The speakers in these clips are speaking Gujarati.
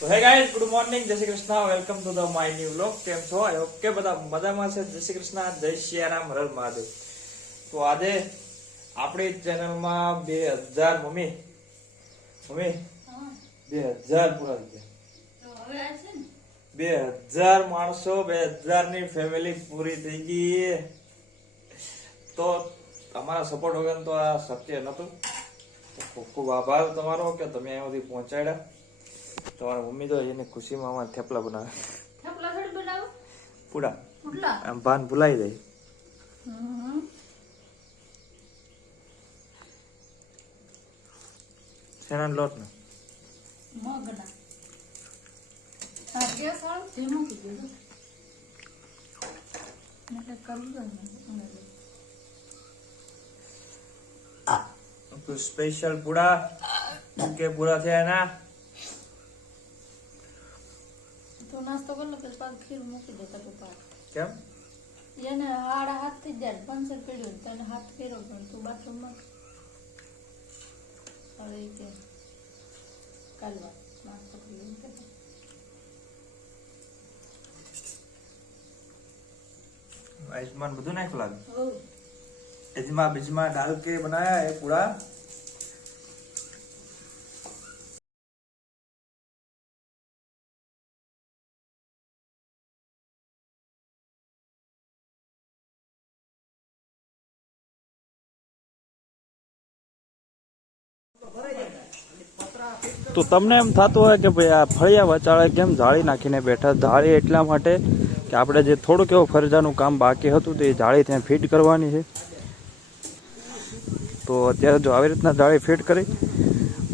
તો હે ગાઈસ, ગુડ મોર્નિંગ, જય Shri Krishna, welcome to the my new vlog. કેમ છો? ઓકે, બધા મજામાં છે. જય શ્રી કૃષ્ણ, જય સિયારામ, હર હર મહાદેવ. તો આજે આપણી ચેનલમાં 2000 મમ્મી 2000 પૂરા થઈ ગયા. 2000 માણસો, 2000 ની ફેમિલી પૂરી થઈ ગઈ. તો તમારા સપોર્ટ વગર તો આ શક્ય નતું. ખૂબ ખૂબ આભાર તમારો કે તમે અહીં સુધી પહોંચાડ્યા. તમારા મમ્મી તો એની ખુશીમાં અમારે થેપલા બનાવે. થેપલા થોડી બનાવો? પૂડા પુડલા? આમ ભાન ભૂલાઈ જાય. શેના લોટ ને મગના. આ ગેસ વાળો ધીમો થઈ ગયો. એટલે કરવું જોઈએ. સ્પેશિયલ પૂડા કે પૂરા થયા ના તો નાસ્તો કરી લો કે પાછું ખીર મૂકી દેતા પપ્પા. કેમ? એને આડા હાથ થી જાય પંચર પડ્યું તને હાથ ફેરવો પણ તું બાથરૂમમાં હવે કે કાલવા નાસ્તો કરી આયુષ્માન બધું નાખ્યું લાગે. ઓ એજમાં બીજમાં ડાલ કે બનાયા એ પૂડા. તો તમને એમ થતું હોય કે ભાઈ આ ફળિયા વચાળે કેમ જાળી નાખીને બેઠા? જાળી એટલા માટે કે આપણે જે થોડુંક એવું ફરજાનું કામ બાકી હતું તો એ જાળી ત્યાં ફિટ કરવાની છે. તો અત્યારે જો આવી રીતના જાળી ફિટ કરી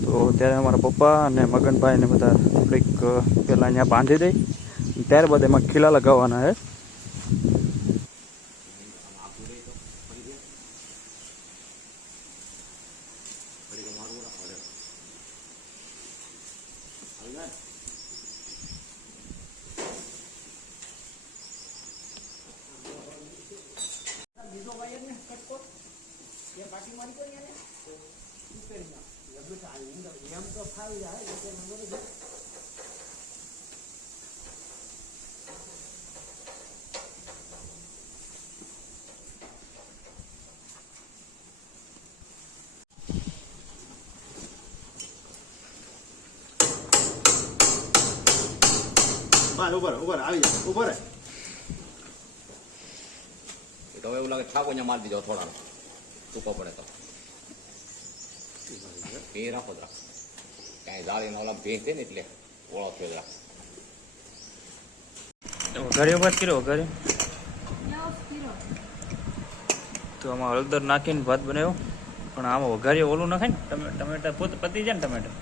તો ત્યારે અમારા પપ્પા અને મગનભાઈ ને બધા થોડીક પહેલાં અહીંયા બાંધી દઈ, ત્યારબાદ એમાં ખીલા લગાવવાના છે. ઉભર આવી જાય ઉભર. તો એવું લાગે છાપો ને મારી દીધો થોડા ટૂંકો પડે તો ભી રાખો જ રાખ. કાંઈ જાળીનો ઓલા ભેં છે ને એટલે ઓળો થયો જ રાખ. ઘરે વાત કર્યો ઘરે લાવ ખીરો. તો આમાં હળદર નાખીને ભાત બનાવ્યો, પણ આમાં વઘારીએ ઓલું નાખાય ને ટમેટા પતી જાય ને ટમેટા.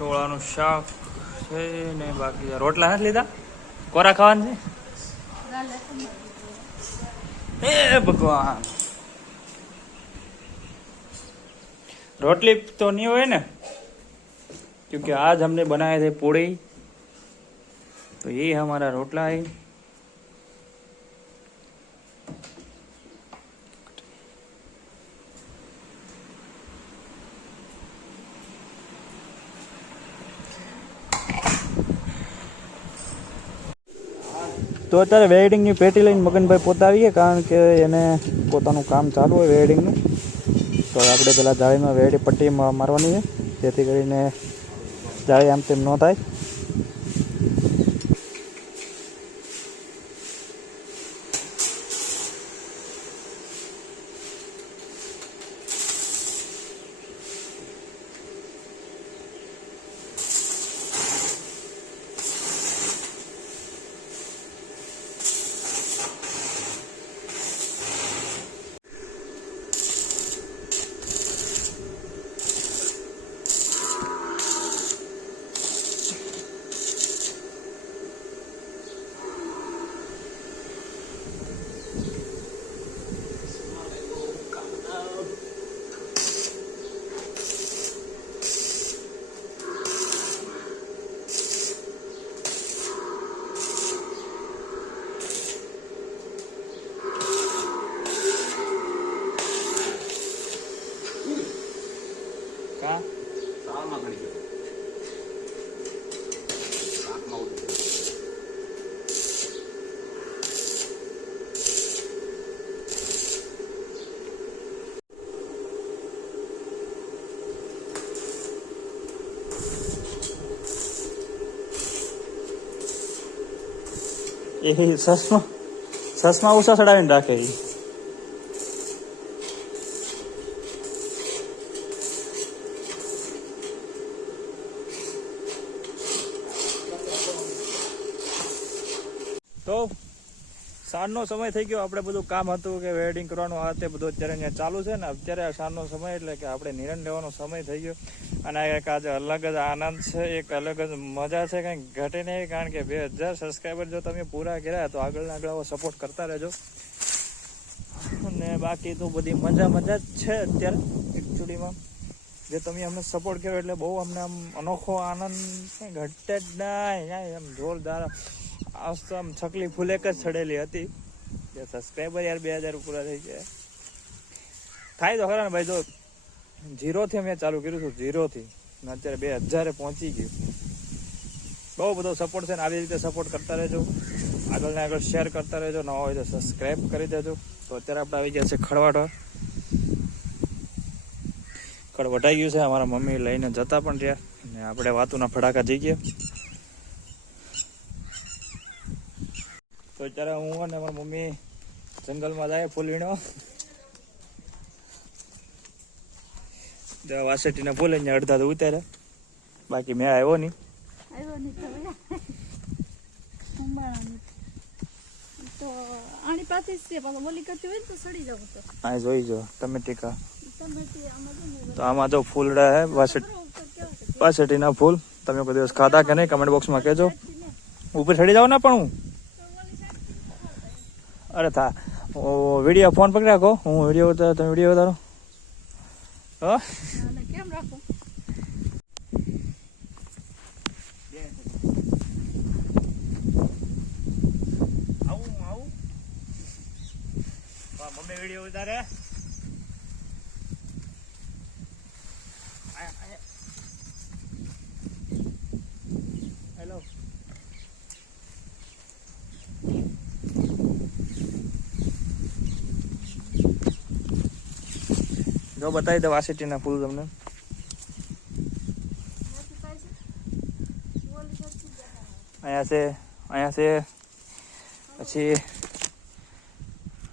છોળાનું શાક છે ને બાકી રોટલા નથી લીધા, કોરા ખાવાનું છે. એ ભગવાન, रोटली तो नहीं हुए ना, क्योंकि आज हमने बनाए थे पूड़ी. तो ये हमारा रोटला है. તો અત્યારે વેલ્ડિંગની પેટી લઈને મગનભાઈ પોતા આવીએ, કારણ કે એને પોતાનું કામ ચાલુ હોય વેલ્ડિંગનું. તો આપણે પહેલાં જાળીમાં વેલ્ડી પટ્ટી મારવાની છે, જેથી કરીને જાળી આમ તેમ ન થાય. આમાં ઘણી ગયો શાકમાં ઉતરી ગયો. એ સસમાં ઉષા ચડાવીને રાખે ઈ. તો સાંજનો સમય થઈ ગયો. આપણે બધું કામ હતું કે વેડિંગ કરવાનું આ તે બધું અત્યારે અહીંયા ચાલુ છે ને અત્યારે સાંજનો સમય એટલે કે આપણે નિરણ લેવાનો સમય થઈ ગયો. અને આ એક આજે અલગ જ આનંદ છે, એક અલગ જ મજા છે, કંઈ ઘટે નહીં. કારણ કે 2000 સબસ્ક્રાઈબર જો તમે પૂરા કર્યા તો આગળ આવો સપોર્ટ કરતા રહેજો. અને બાકી તો બધી મજા જ છે અત્યારે એકચ્યુઅલીમાં. જે તમે અમને સપોર્ટ કર્યો એટલે બહુ અમને આમ અનોખો આનંદ કંઈ ઘટે જ નહીં. એમ જોરદાર આજ તો આમ છકલી ફૂલેક જ ચડેલી હતી જે સબસ્ક્રાઈબર યાર 2000 પૂરા થઈ ગયા. થાય તો ખરા ને ભાઈ. જો 0 મેં ચાલુ કર્યું હતું, 0 ને અત્યારે 2000 પહોંચી ગયું. બહુ બધો સપોર્ટ છે ને આવી રીતે સપોર્ટ કરતા રહેજો. આગળ ને આગળ શેર કરતા રહેજો. નવા હોય તો સબસ્ક્રાઈબ કરી દેજો. તો અત્યારે આપણે આવી ગયા છે ખડવાટવા. ખડ વટાઈ ગયું છે. અમારા મમ્મી લઈને જતા પણ રહ્યા અને આપણે વાતુના ફટાકા જઈ ગયા. તો અત્યારે હું અને મારી મમ્મી જંગલમાં જાય ફૂલ વીણો. વાસઠીના ફૂલ અહીંયા અડધા તો ઉતાર્યા, બાકી મેં આવ્યો નહીં. આવ્યો નહીં તો આની પાસે જ છે. પાછો બોલી કરતી હોય ને તો સડી જાવ તો આ જોઈ જો ટમેટિકા. ટમેટી આમાં જો તો આમાં જો ફૂલડા હે વાસઠીના ફૂલ. તમે કોઈ દિવસ ખાધા કે નહીં કમેન્ટ બોક્સમાં કહેજો. ઉપર ચડી જાવ ને પણ હું અરે થા વિડીયો ફોન પકડી રાખો. હું વિડીયો ઉતારો, તમે વિડીયો ઉતારો. હા કેમ રાખું? આવું મમ્મી વિડીયો ઉતારે. હેલો જો બતાવી દે વાસઠીના ફૂલ તમને. અહીંયા છે પછી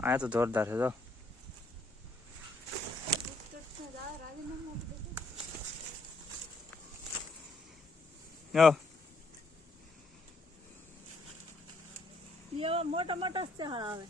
અહીંયા તો જોરદાર છે. જો મોટા મોટા જ આવે.